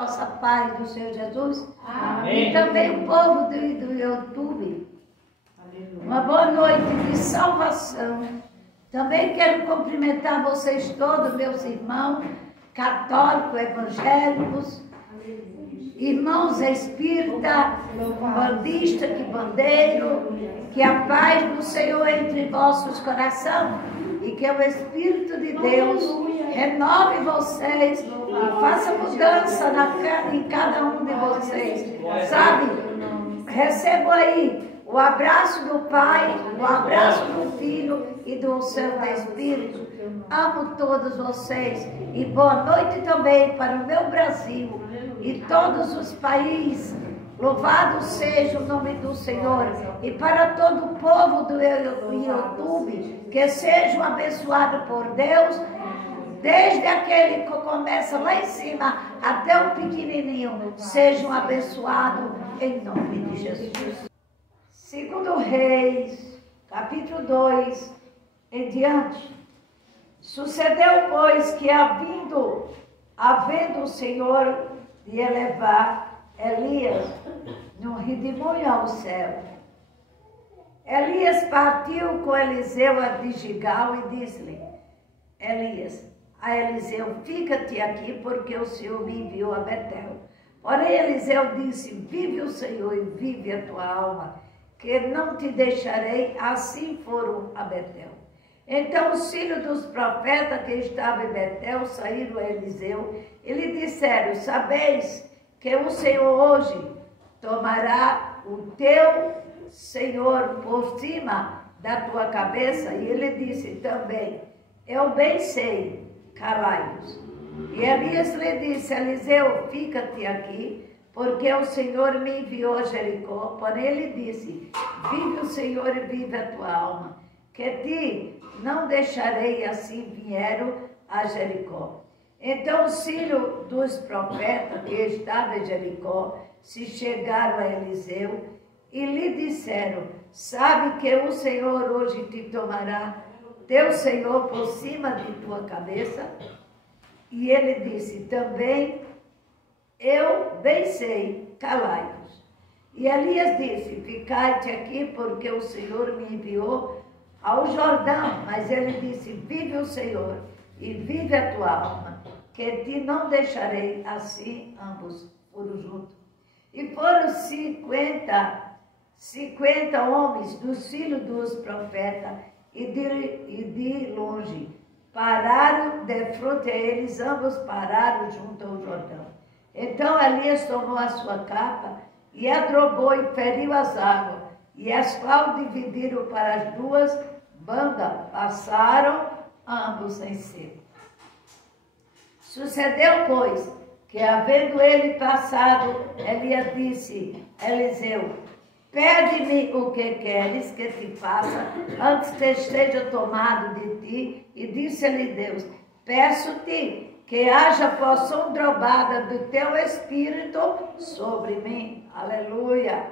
Nossa paz do Senhor Jesus. Amém. E também o povo do YouTube. Aleluia. Uma boa noite de salvação. Também quero cumprimentar vocês todos, meus irmãos católicos, evangélicos, irmãos espírita, bandista, que bandeiro, que a paz do Senhor entre em vossos corações e que o Espírito de Deus renove vocês e faça mudança em cada um de vocês, sabe? Recebo aí o abraço do Pai, o abraço do Filho e do Santo Espírito. Amo todos vocês e boa noite também para o meu Brasil e todos os países. Louvado seja o nome do Senhor e para todo o povo do YouTube, que sejam abençoados por Deus, desde aquele que começa lá em cima até o pequenininho, sejam abençoados em nome de Jesus. Segundo Reis, capítulo 2, em diante. Sucedeu, pois, que havendo o Senhor de elevar Elias no redemoinho ao céu, Elias partiu com Eliseu de Gigal e disse-lhe, a Eliseu, fica-te aqui, porque o Senhor me enviou a Betel. Porém, Eliseu disse, vive o Senhor e vive a tua alma, que não te deixarei. Assim foram a Betel. Então os filhos dos profetas que estavam em Betel saíram a Eliseu e lhe disseram, sabeis que o Senhor hoje tomará o teu Senhor por cima da tua cabeça? E ele disse também, eu bem sei, calai-vos. E Elias lhe disse, Eliseu, fica-te aqui, porque o Senhor me enviou a Jericó. Porém ele disse, vive o Senhor e vive a tua alma, que ti não deixarei. Assim vieram a Jericó. Então os filhos dos profetas que estavam em Jericó se chegaram a Eliseu e lhe disseram, sabe que o Senhor hoje te tomará teu Senhor por cima de tua cabeça? E ele disse, também eu bem sei, calai-vos. E Elias disse, ficai-te aqui, porque o Senhor me enviou ao Jordão. Mas ele disse, vive o Senhor e vive a tua alma, que te não deixarei. Assim ambos foram juntos. E foram 50 homens dos filhos dos profetas, e de longe pararam de frente a eles, ambos pararam junto ao Jordão. Então Elias tomou a sua capa e a drogou e feriu as águas, e as qual dividiram para as duas bandas, passaram ambos em seco. Sucedeu, pois, que havendo ele passado, Elias disse a Eliseu, pede-me o que queres que te faça, antes que esteja tomado de ti. E disse-lhe Deus, peço-te que haja porção dobrada do teu espírito sobre mim. Aleluia.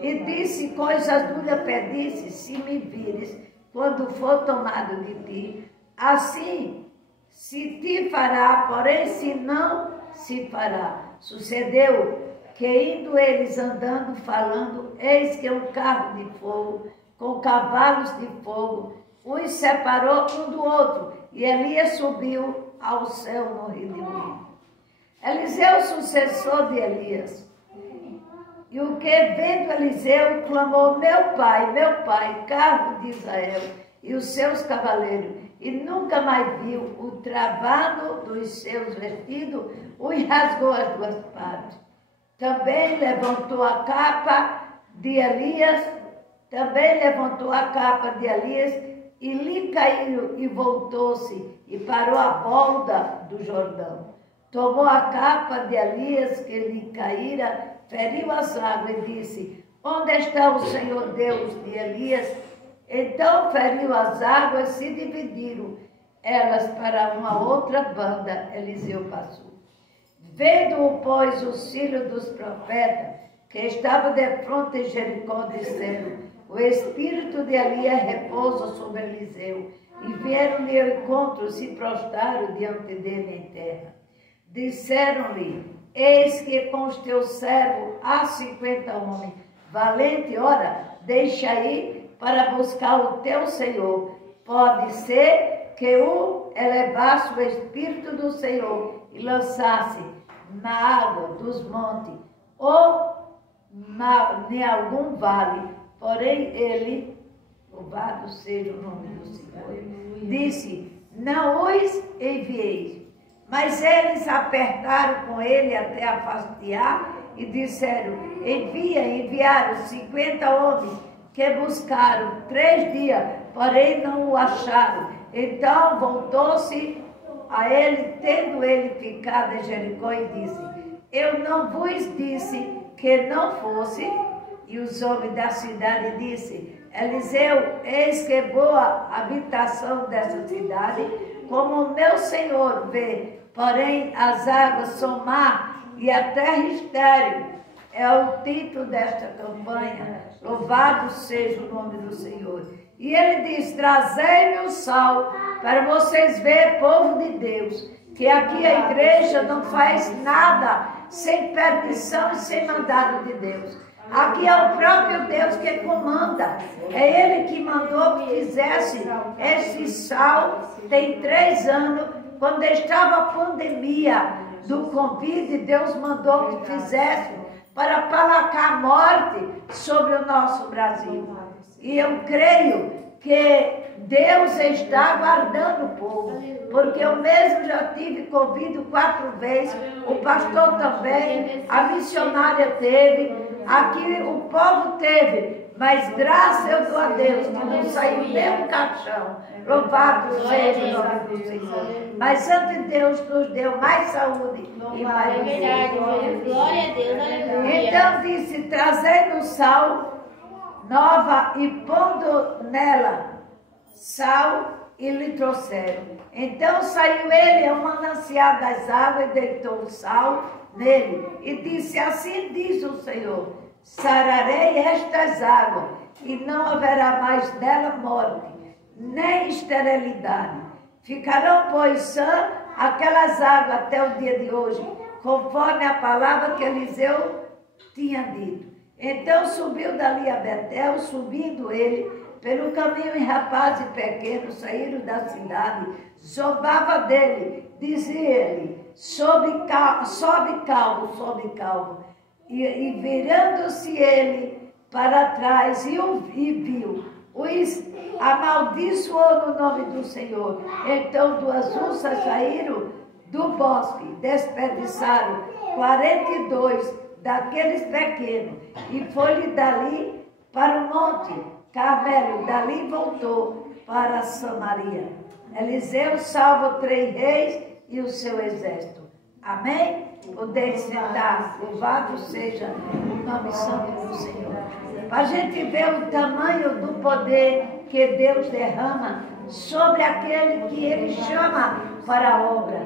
E disse, coisas duras pedisse, se me vires, quando for tomado de ti, assim se te fará, porém se não se fará. Sucedeu que indo eles andando, falando, eis que um carro de fogo, com cavalos de fogo, os separou um do outro, e Elias subiu ao céu no redemoinho. Eliseu, sucessor de Elias, e o que vendo Eliseu, clamou, meu pai, carro de Israel, e os seus cavaleiros, e nunca mais viu o travado dos seus vestidos, os rasgou as duas partes. Também levantou a capa de Elias, e lhe caiu, e voltou-se, e parou à borda do Jordão. Tomou a capa de Elias, que lhe caíra, feriu as águas, e disse, onde está o Senhor Deus de Elias? Então feriu as águas, se dividiram elas para uma outra banda, Eliseu passou. Vendo-o, pois, os filhos dos profetas, que estavam de fronte de Jericó, disseram, o espírito de Elias repousa sobre Eliseu. E vieram-lhe ao encontro, se prostraram diante dele em terra. Disseram-lhe eis que com os teus servos há 50 homens. Valente, ora, deixa ir para buscar o teu Senhor. Pode ser que o elevasse o Espírito do Senhor e lançasse na água dos montes ou em algum vale. Porém ele, louvado seja o nome do Senhor, disse, não os enviei. Mas eles apertaram com ele até afastear e disseram, enviaram 50 homens que buscaram 3 dias, porém não o acharam. Então voltou-se a ele, tendo ele ficado em Jericó, e disse, eu não vos disse que não fosse? E os homens da cidade disseram, Eliseu, eis que boa habitação dessa cidade, como o meu senhor vê, porém as águas são má e a terra estéril. É o título desta campanha. Louvado seja o nome do Senhor. E ele diz, trazei-me o sal para vocês verem, povo de Deus, que aqui a igreja não faz nada sem permissão e sem mandado de Deus. Aqui é o próprio Deus que comanda. É Ele que mandou que fizesse esse sal. Tem 3 anos, quando estava a pandemia do Covid, Deus mandou que fizesse para aplacar a morte sobre o nosso Brasil. E eu creio que Deus está guardando o povo, porque eu mesmo já tive Covid 4 vezes, o pastor também, a missionária teve, aqui o povo teve, mas graças eu dou a Deus que não saiu nem um caixão. Louvado seja o nome do Senhor. Mas Santo Deus nos deu mais saúde e mais verdade. Glória a Deus, aleluia. Então disse, trazendo sal nova e pondo nela sal, e lhe trouxeram. Então saiu ele ao manancial das águas e deitou o sal nele e disse, assim diz o Senhor, sararei estas águas e não haverá mais nela morte, nem esterilidade. Ficarão, pois, sã aquelas águas até o dia de hoje, conforme a palavra que Eliseu tinha dito. Então subiu dali a Betel, subindo ele pelo caminho, em rapazes pequenos saíram da cidade, zombava dele, dizia ele, sobe calvo. E virando-se ele para trás e viu, os amaldiçoou no nome do Senhor. Então 2 ursas saíram do bosque, desperdiçaram 42 daqueles pequenos, e foi-lhe dali para o monte Carmelo, dali voltou para Samaria. Eliseu salva 3 reis e o seu exército. Amém? Podeis sentar, louvado seja o nome santo do Senhor. Para a gente ver o tamanho do poder que Deus derrama sobre aquele que Ele chama para a obra.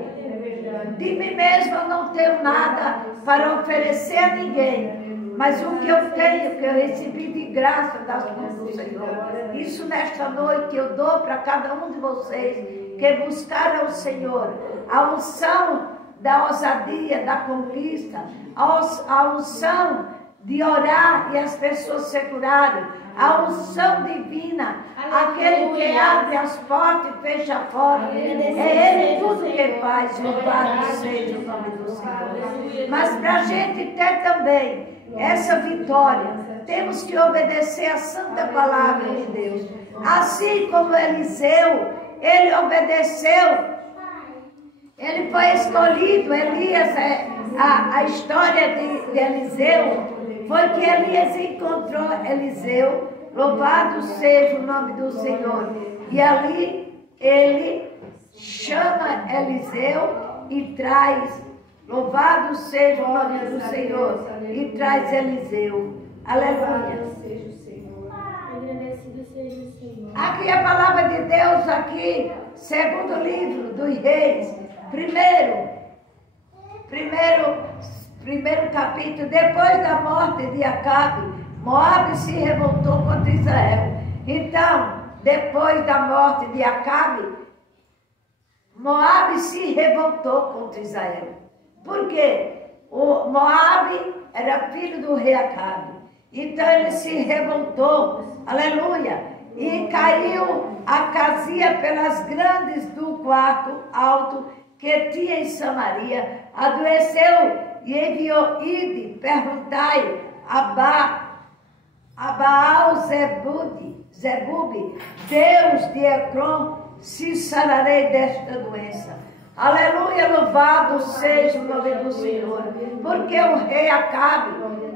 De mim mesmo eu não tenho nada para oferecer a ninguém. Mas o que eu tenho, que eu recebi de graça das mãos do Senhor, isso nesta noite eu dou para cada um de vocês que buscaram o Senhor, a unção da ousadia, da conquista, a unção de orar e as pessoas se curarem, a unção divina, aquele que abre as portas e fecha a porta, é Ele tudo que faz, louvado seja o nome do Senhor. Mas para a gente ter também essa vitória, temos que obedecer a santa palavra de Deus. Assim como Eliseu, ele obedeceu, ele foi escolhido. Elias, a história de Eliseu foi que Elias encontrou Eliseu, louvado seja o nome do Senhor, e ali ele chama Eliseu e traz, louvado seja o nome do Senhor, e traz Eliseu. Aleluia. Aqui a palavra de Deus, aqui, segundo livro dos Reis, primeiro capítulo, depois da morte de Acabe, Moabe se revoltou contra Israel. Então, depois da morte de Acabe, Moabe se revoltou contra Israel. Por quê? o Moabe era filho do rei Acabe. Então ele se revoltou, aleluia, e caiu a casinha pelas grandes do quarto alto que tinha em Samaria. Adoeceu e enviou ide, perguntai a Baal Zebub, Deus de Ecrom, se sararei desta doença. Aleluia, louvado seja o nome do Senhor. Porque o rei Acabe,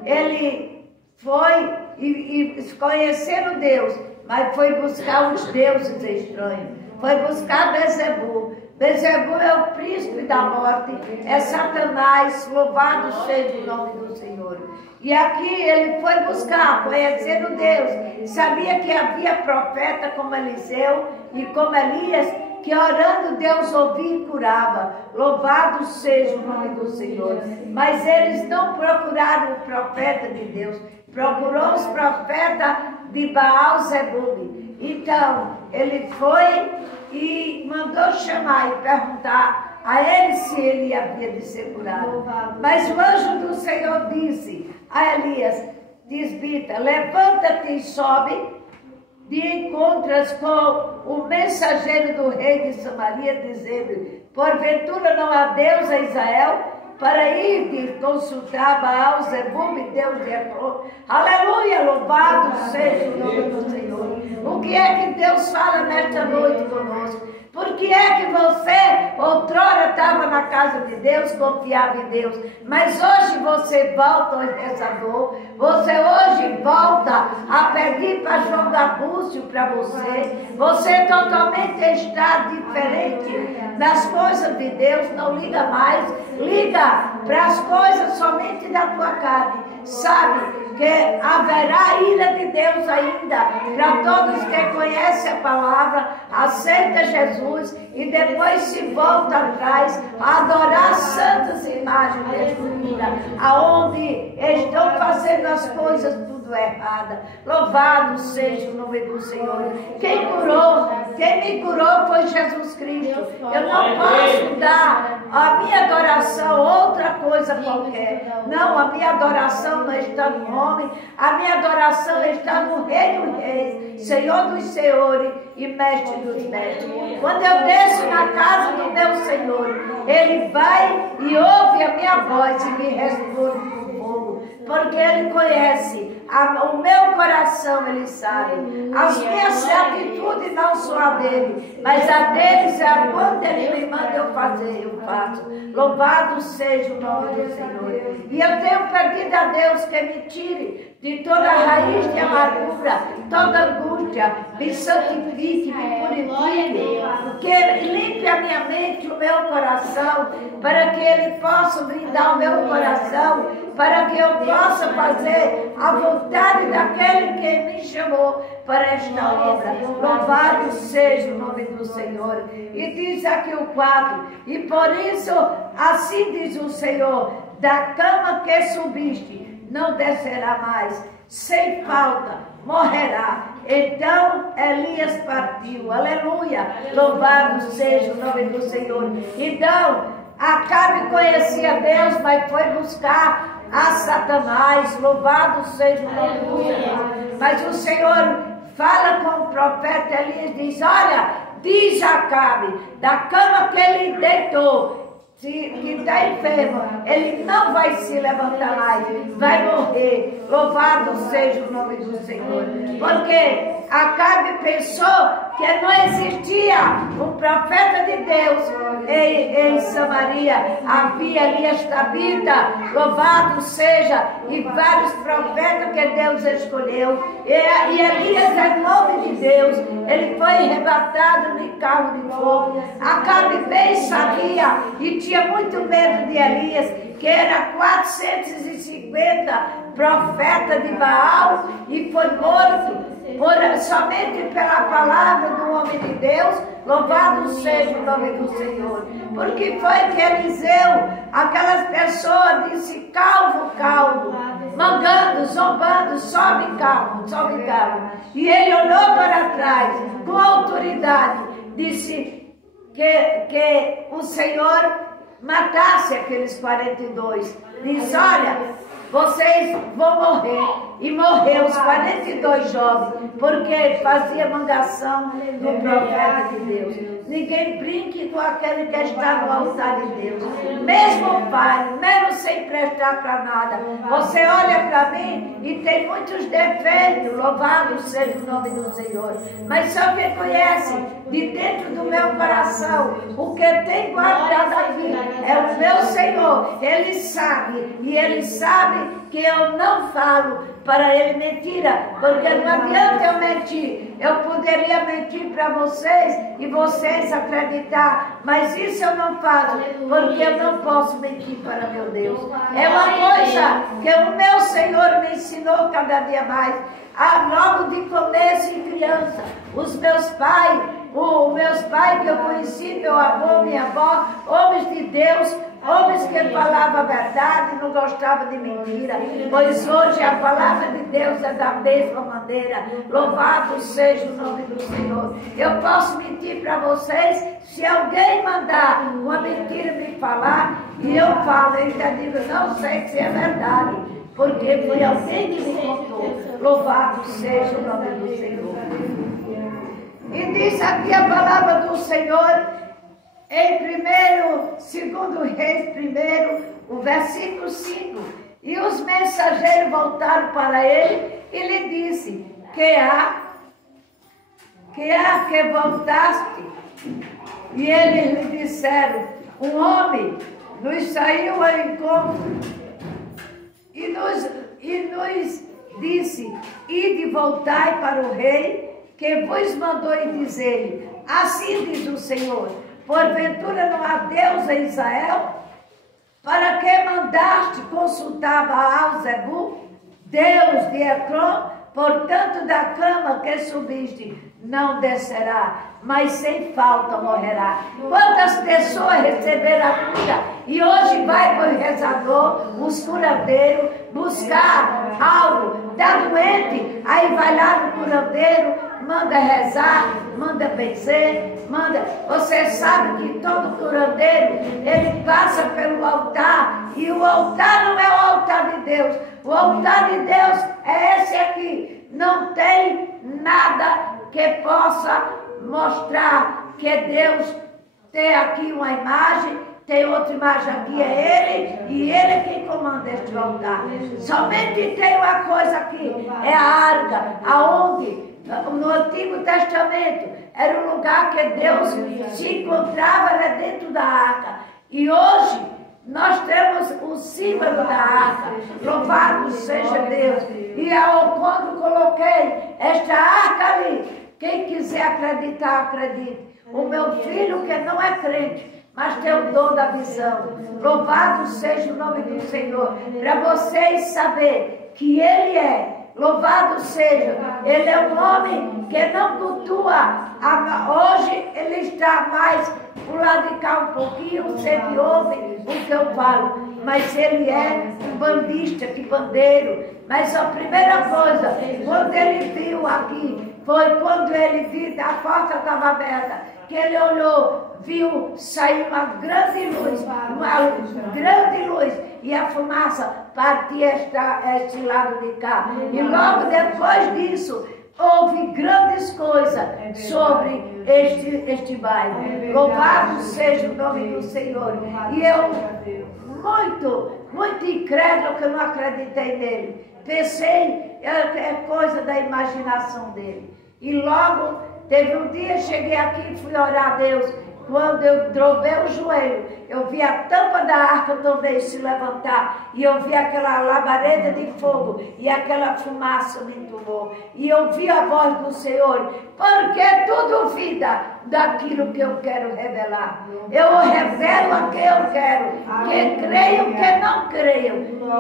ele foi e conhecendo Deus, mas foi buscar os deuses estranhos. Foi buscar Bezebu. Bezebu é o príncipe da morte, é Satanás, louvado seja o nome do Senhor. E aqui ele foi buscar, conhecendo Deus. Sabia que havia profeta como Eliseu e como Elias, que orando Deus ouvia e curava. Louvado seja o nome do Senhor. Mas eles não procuraram o profeta de Deus, procurou os profetas de Baal Zebub. Então, ele foi e mandou chamar e perguntar a ele se ele havia de ser curado. Mas o anjo do Senhor disse a Elias, Tisbita, levanta-te e sobe, de encontras com o mensageiro do rei de Samaria, dizendo, porventura não há Deus a Israel, para ir consultar Baal Zebub, Deus de Ecrom. Aleluia, louvado seja o nome do Senhor. O que é que Deus fala nesta noite conosco? Por que é que você outrora estava na casa de Deus, confiava em Deus, mas hoje você volta ao rezador, você hoje volta a pedir para jogar búzio para você totalmente está diferente das coisas de Deus, não liga mais, liga para as coisas somente da tua carne, sabe? Que haverá ira de Deus ainda para todos que conhecem a palavra, aceita Jesus e depois se volta atrás a adorar santas imagens de escultura, aonde estão fazendo as coisas tudo errada. Louvado seja o nome do Senhor. Quem me curou foi Jesus Cristo. Eu não posso dar a minha adoração outra coisa qualquer. Não, a minha adoração não está no homem, a minha adoração está no Rei dos Reis, Senhor dos Senhores e Mestre dos Mestres. Quando eu desço na casa do meu Senhor, Ele vai e ouve a minha voz e me responde com fogo, porque Ele conhece o meu coração, Ele sabe. As minhas atitudes não são a dele, mas a deles é quando Ele me manda eu fazer, eu faço. Louvado seja o nome do Senhor. E eu tenho pedido a Deus que me tire de toda a raiz de amargura, toda angústia, me santifique, me purifique, que limpe a minha mente, o meu coração, para que Ele possa brindar o meu coração, para que eu possa fazer a vontade daquele que me chamou para esta obra. Louvado seja o nome do Senhor. E diz aqui o 4, e por isso, assim diz o Senhor, da cama que subiste, não descerá mais, sem falta, morrerá. Então Elias partiu, aleluia, louvado seja o nome do Senhor. Então, Acabe conhecia Deus, mas foi buscar a Satanás, louvado seja o nome do Senhor. Mas o Senhor fala com o profeta Elias e diz, olha, diz Acabe, da cama que ele deitou, que está enfermo, ele não vai se levantar mais, vai morrer. Louvado seja o nome do Senhor. Porque Acabe pensou que não existia um profeta de Deus em Samaria. Havia Elias Tabita, louvado seja, e vários profetas que Deus escolheu. E Elias é nome de Deus. Ele foi arrebatado no carro de fogo. Acabe bem sabia e tinha muito medo de Elias, que era 450 profetas de Baal, e foi morto somente pela palavra do homem de Deus. Louvado seja o nome do Senhor. Porque foi que Eliseu, aquelas pessoas disse, calvo, calvo, mangando, zombando, sobe calvo, sobe calvo. E ele olhou para trás com autoridade, disse que o Senhor matasse aqueles 42. Diz, olha, vocês vão morrer. E morreu os 42 jovens, porque fazia mangação do profeta de Deus. Ninguém brinque com aquele que está no altar de Deus. Mesmo o pai, mesmo sem prestar para nada. Você olha para mim e tem muitos defeitos, louvado seja o nome do Senhor. Mas só quem conhece de dentro do meu coração o que tem guardado aqui é o meu Senhor. Ele sabe, e Ele sabe que eu não falo para Ele mentira, porque não adianta eu mentir. Eu poderia mentir para vocês e vocês acreditar, mas isso eu não faço, porque eu não posso mentir para meu Deus. É uma coisa que o meu Senhor me ensinou cada dia mais. Logo de começo em criança, os meus pais que eu conheci, meu avô, minha avó, homens de Deus, homens que falavam a verdade, não gostavam de mentira, pois hoje a palavra de Deus é da mesma maneira. Louvado seja o nome do Senhor. Eu posso mentir para vocês se alguém mandar uma mentira me falar, e eu falo, eu já digo, não sei se é verdade, porque foi alguém que me contou. Louvado seja o nome do Senhor. E diz aqui a palavra do Senhor em 2 Reis 1, o versículo 5. E os mensageiros voltaram para ele e lhe disse, que voltaste? E eles lhe disseram, um homem nos saiu ao encontro e nos disse, ide voltai para o rei, que vos mandou e dizer-lhe, assim diz o Senhor, porventura não há Deus em Israel? Para que mandaste consultar Baal-Zebul, Deus de Ecrón? Portanto, da cama que subiste não descerá, mas sem falta morrerá. Quantas pessoas receberam a cura e hoje vai para o rezador, os curandeiros, buscar algo, está doente, aí vai lá no curandeiro, manda rezar, manda benzer, manda. Você sabe que todo curandeiro, ele passa pelo altar, e o altar não é o altar de Deus. O altar de Deus é esse aqui. Não tem nada que possa mostrar que Deus tem aqui uma imagem, tem outra imagem aqui, é Ele, e Ele é quem comanda este altar. Somente tem uma coisa aqui, é a arca, aonde no Antigo Testamento era um lugar que Deus se encontrava, era dentro da arca. E hoje nós temos o símbolo da arca. Louvado seja Deus. E quando coloquei esta arca ali, quem quiser acreditar, acredite. O meu filho que não é crente, mas tem o dom da visão. Louvado seja o nome do Senhor. Para vocês saberem que Ele é. Louvado seja. Ele é um homem que não cultua. Hoje ele está mais pro lado de cá um pouquinho, sempre ouve o que eu falo. Mas ele é um bandista, que bandeiro. Mas a primeira coisa, quando ele viu aqui, foi quando ele viu, a porta estava aberta, que ele olhou, viu sair uma grande luz, e a fumaça partia este lado de cá. E logo depois disso, houve grandes coisas sobre este bairro. Louvado seja o nome do Senhor. E eu, muito incrédulo, que eu não acreditei nele. Pensei, é coisa da imaginação dele. E logo, teve um dia, cheguei aqui e fui orar a Deus. Quando eu dobrei o joelho, eu vi a tampa da arca também se levantar. E eu vi aquela labareda de fogo e aquela fumaça me entonou. E eu vi a voz do Senhor, porque tu duvida daquilo que eu quero revelar. Eu revelo a quem eu quero, que creiam, que não creiam.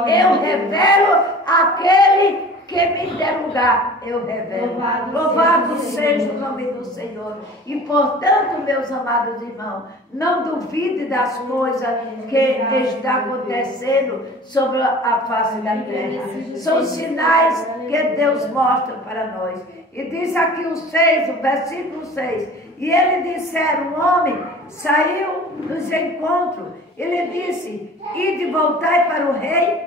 Eu revelo aquele que me der lugar, eu revelo. Louvado seja o nome do Senhor. E portanto, meus amados irmãos, não duvide das coisas que está acontecendo sobre a face da terra. São sinais que Deus mostra para nós. E diz aqui o versículo 6. E ele disseram, o homem saiu nos encontros. Ele disse, ide voltai para o rei.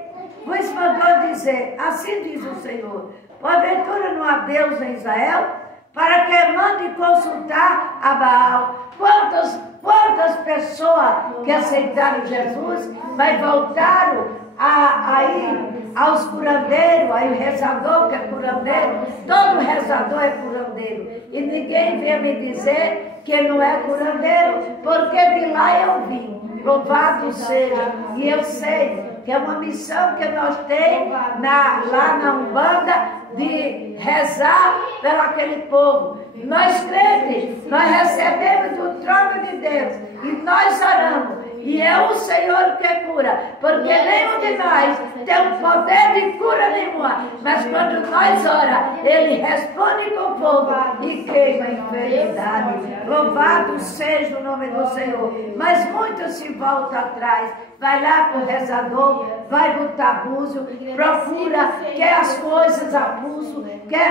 Vos mandou dizer, assim diz o Senhor, porventura não há Deus em Israel, para que mande consultar a Baal. Quantas pessoas que aceitaram Jesus, mas voltaram aí aos curandeiros, aí o rezador que é curandeiro, todo rezador é curandeiro. E ninguém vem me dizer que não é curandeiro, porque de lá eu vim. Louvado seja. E eu sei que é uma missão que nós temos lá na Umbanda de rezar pelo aquele povo. Nós crentes, nós recebemos do trono de Deus e nós oramos. E é o Senhor que cura, porque nenhum de nós tem o poder de cura nenhuma. Mas quando nós oramos, Ele responde com fogo e queima a enfermidade. Louvado seja o nome do Senhor. Mas muitos se voltam atrás. Vai lá para o rezador, vai botar abuso, procura, quer as coisas, abuso,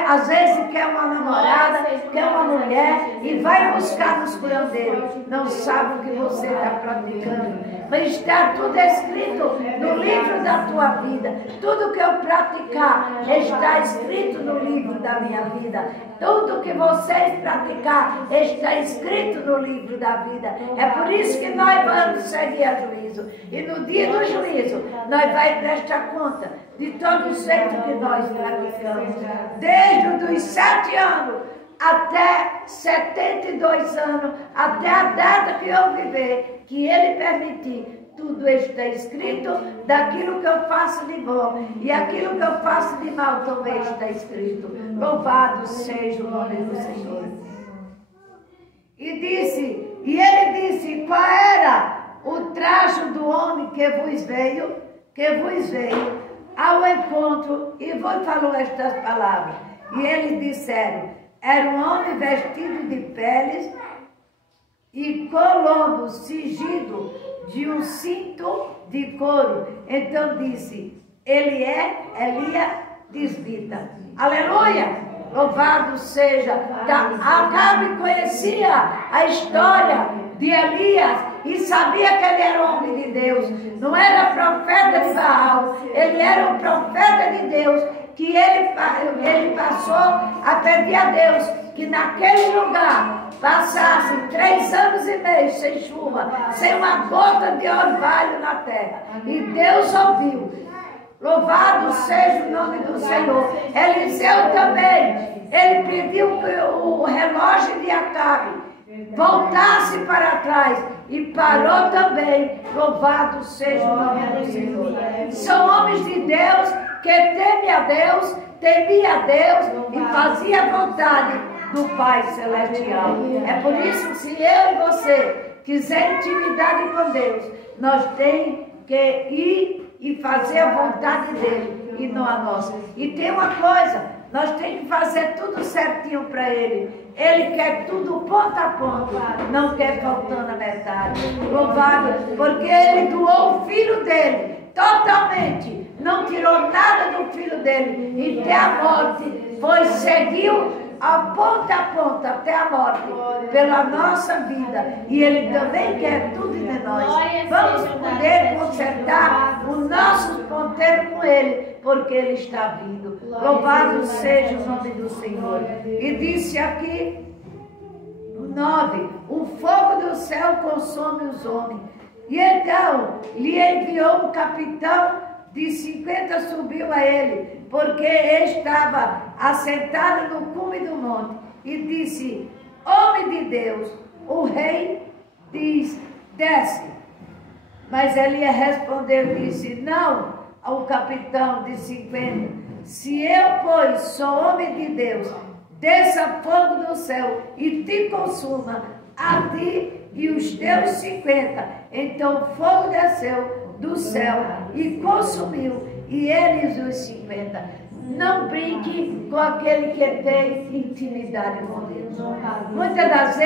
às vezes quer uma namorada, quer uma mulher e vai buscar nos curandeiros. Não sabe o que você está praticando. Mas está tudo escrito no livro da tua vida. Tudo que eu praticar está escrito no livro da minha vida. Tudo que vocês praticar está escrito no livro da vida. É por isso que nós vamos seguir a juízo. E no dia do juízo, nós vamos prestar conta de todo o jeito que nós praticamos. Desde os 7 anos até 72 anos, até a data que eu viver, que Ele permitir. Tudo está escrito daquilo que eu faço de bom e aquilo que eu faço de mal também está escrito. Louvado seja o nome do Senhor. E ele disse, qual era o traje do homem que vos veio ao encontro e vos falou estas palavras. E eles disseram, era um homem vestido de peles e com lombo cingido de um cinto de couro. Então disse, ele é Elias Tisbita. Aleluia! Louvado seja. Acabe conhecia a história de Elias e sabia que ele era homem de Deus. Não era profeta de Baal, ele era um profeta de Deus. Que ele passou a pedir a Deus que naquele lugar passasse 3 anos e meio sem chuva, sem uma gota de orvalho na terra. E Deus ouviu. Louvado seja o nome do Senhor. Eliseu também, ele pediu que o relógio de Acabe voltasse para trás e parou também. Louvado seja o nome do Senhor. São homens de Deus que temia a Deus e fazia a vontade do Pai Celestial. É por isso que se eu e você quiser intimidade com Deus, nós temos que ir e fazer a vontade dele e não a nossa. E tem uma coisa, nós temos que fazer tudo certinho para ele. Ele quer tudo ponto a ponto, não quer faltando a metade. Louvado, porque ele doou o filho dele totalmente, não tirou nada do filho dele e até a morte, pois seguiu a ponta até a morte pela nossa vida, e ele também quer tudo de nós. Vamos poder consertar o nosso ponteiro com ele, porque ele está vindo. Louvado seja o nome do Senhor. E disse aqui 9, o fogo do céu consome os homens. E então lhe enviou um capitão de 50, subiu a ele, porque estava assentado no cume do monte, e disse, homem de Deus, o rei diz, desce. Mas Elias respondeu e disse, não, ao capitão de 50, se eu, pois, sou homem de Deus, desça fogo do céu e te consuma, a ti e os teus 50. Então o fogo desceu do céu e consumiu, e eles os 50. Não brinque com aquele que tem intimidade com Deus. Muitas das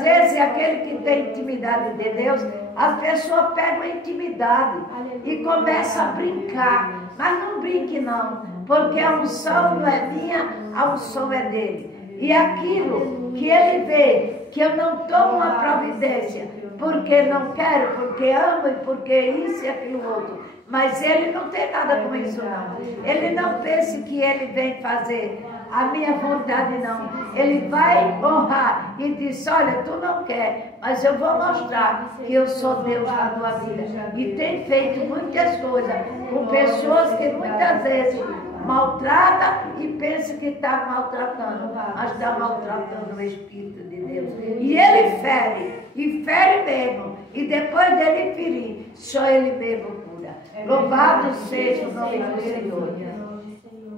vezes, aquele que tem intimidade de Deus, as pessoas pegam a intimidade e começam a brincar. Mas não brinque não, porque a unção não é minha, a unção é dele. E aquilo que ele vê, que eu não tomo uma providência, porque não quero, porque amo e porque isso e aquilo outro. Mas ele não tem nada com isso, não. Ele não pensa que ele vem fazer a minha vontade, não. Ele vai honrar e diz, olha, tu não quer, mas eu vou mostrar que eu sou Deus na tua vida. E tem feito muitas coisas com pessoas que muitas vezes maltrata e pensa que está maltratando, mas está maltratando o Espírito de Deus. E ele fere, e fere mesmo. E depois dele ferir, só ele mesmo cura. Louvado seja o nome do Senhor.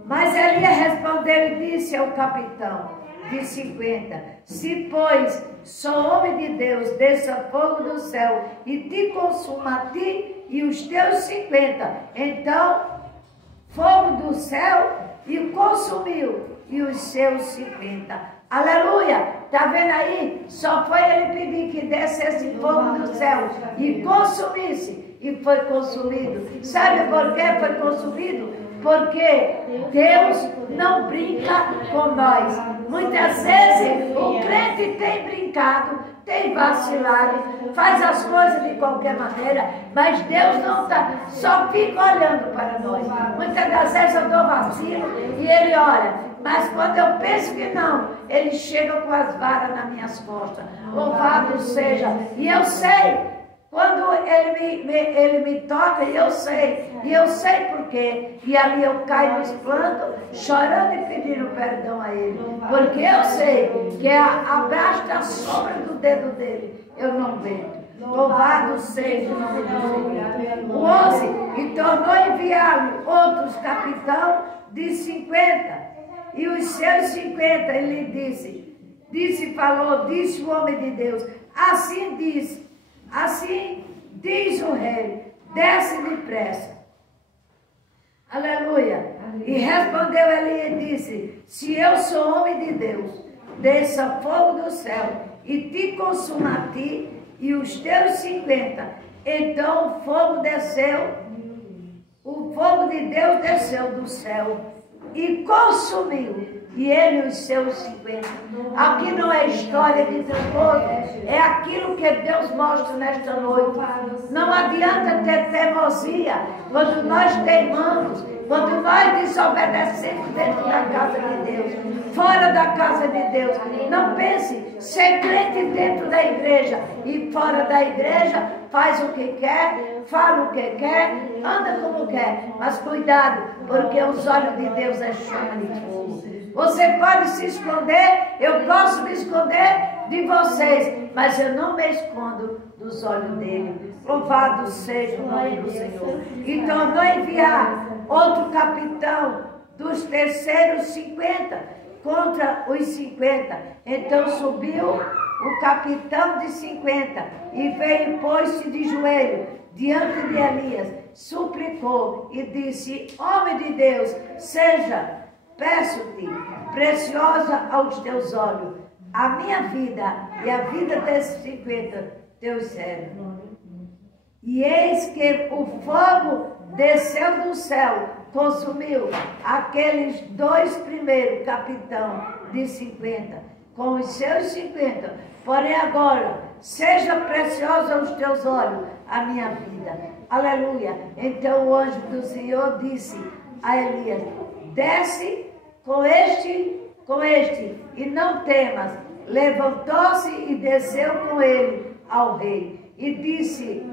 Mas Elias respondeu e disse ao capitão de 50, se pois sou homem de Deus, desça fogo do céu e te consuma a ti e os teus 50. Então, fogo do céu e consumiu e os seus 50. Aleluia! Está vendo aí? Só foi ele pedir que descesse fogo do céu e consumisse e foi consumido. Sabe por que foi consumido? Porque Deus não brinca com nós. Muitas vezes o crente tem brincado, tem vacilado, faz as coisas de qualquer maneira, mas Deus não está, só fica olhando para nós. Muitas das vezes eu dou vacilo e Ele olha, mas quando eu penso que não, Ele chega com as varas nas minhas costas. Louvado seja. E eu sei. Quando ele me toca, e eu sei por quê. E ali eu caio nos plantos, chorando e pedindo perdão a ele. Porque eu sei que abaixo da sombra do dedo dele, eu não vejo. Louvado seja o nome do Senhor. O 11, e tornou a enviar-lhe outros capitão de 50. E os seus 50, ele disse o homem de Deus, assim diz o rei, desce depressa. Aleluia. E respondeu ele e disse, se eu sou homem de Deus, desça fogo do céu e te consuma a ti e os teus 50. Então o fogo de Deus desceu do céu e consumiu. E ele os seus 50. Aqui não é história de terror, é aquilo que Deus mostra nesta noite. Não adianta ter teimosia quando nós teimamos, quando nós desobedecemos dentro da casa de Deus, fora da casa de Deus. Não pense, ser crente dentro da igreja e fora da igreja, faz o que quer, fala o que quer, anda como quer. Mas cuidado, porque os olhos de Deus é chama de fogo. Você pode se esconder, eu posso me esconder de vocês, mas eu não me escondo dos olhos dele. Louvado seja o nome do Senhor. E tornou a enviar outro capitão dos terceiros 50 contra os 50. Então subiu o capitão de 50 e veio e pôs-se de joelho diante de Elias, suplicou e disse, homem de Deus, peço-te, preciosa aos teus olhos, a minha vida e a vida desses 50 teus servos. E eis que o fogo desceu do céu, consumiu aqueles dois primeiros capitães de 50, com os seus 50. Porém agora, seja preciosa aos teus olhos a minha vida. Aleluia. Então o anjo do Senhor disse a Elias, desce com este, e não temas. Levantou-se e desceu com ele ao rei. E disse,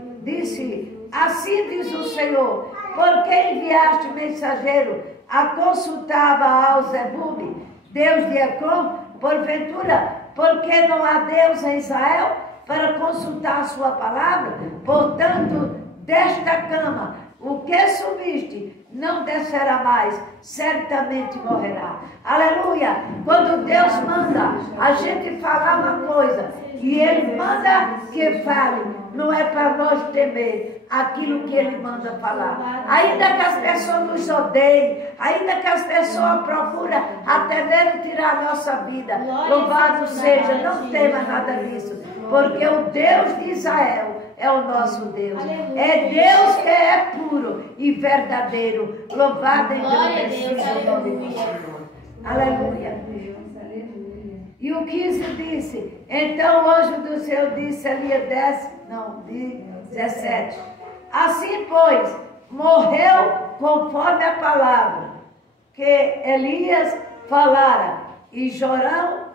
assim diz o Senhor, por que enviaste mensageiro a consultar Baal-Zebub, Deus de Ecrom? Porventura, porque não há Deus em Israel para consultar a sua palavra? Portanto, desta cama, o que subiste não descerá mais, certamente morrerá. Aleluia! Quando Deus manda a gente falar uma coisa e Ele manda que fale, não é para nós temer aquilo que Ele manda falar. Ainda que as pessoas nos odeiem, ainda que as pessoas procuram até mesmo tirar a nossa vida, louvado seja, não tema nada disso, porque o Deus de Israel é o nosso Deus. É Deus que é puro e verdadeiro. Louvado e engrandecido o nome do Senhor. Aleluia. E o 15 disse, então o anjo do Senhor disse ali, 17, assim, pois, morreu conforme a palavra que Elias falara, e Jorão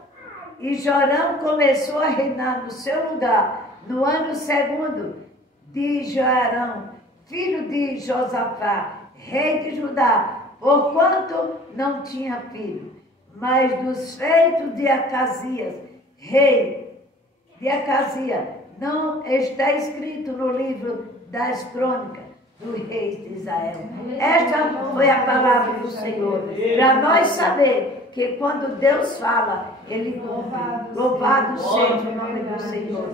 começou a reinar no seu lugar, no ano segundo de Joarão, filho de Josafá, rei de Judá, porquanto não tinha filho. Mas dos feitos de Acasias, rei de Acasia, não está escrito no livro das crônicas dos reis de Israel. Esta foi a palavra do Senhor, para nós saber que quando Deus fala, Ele cumpre. Louvado seja o nome do Senhor.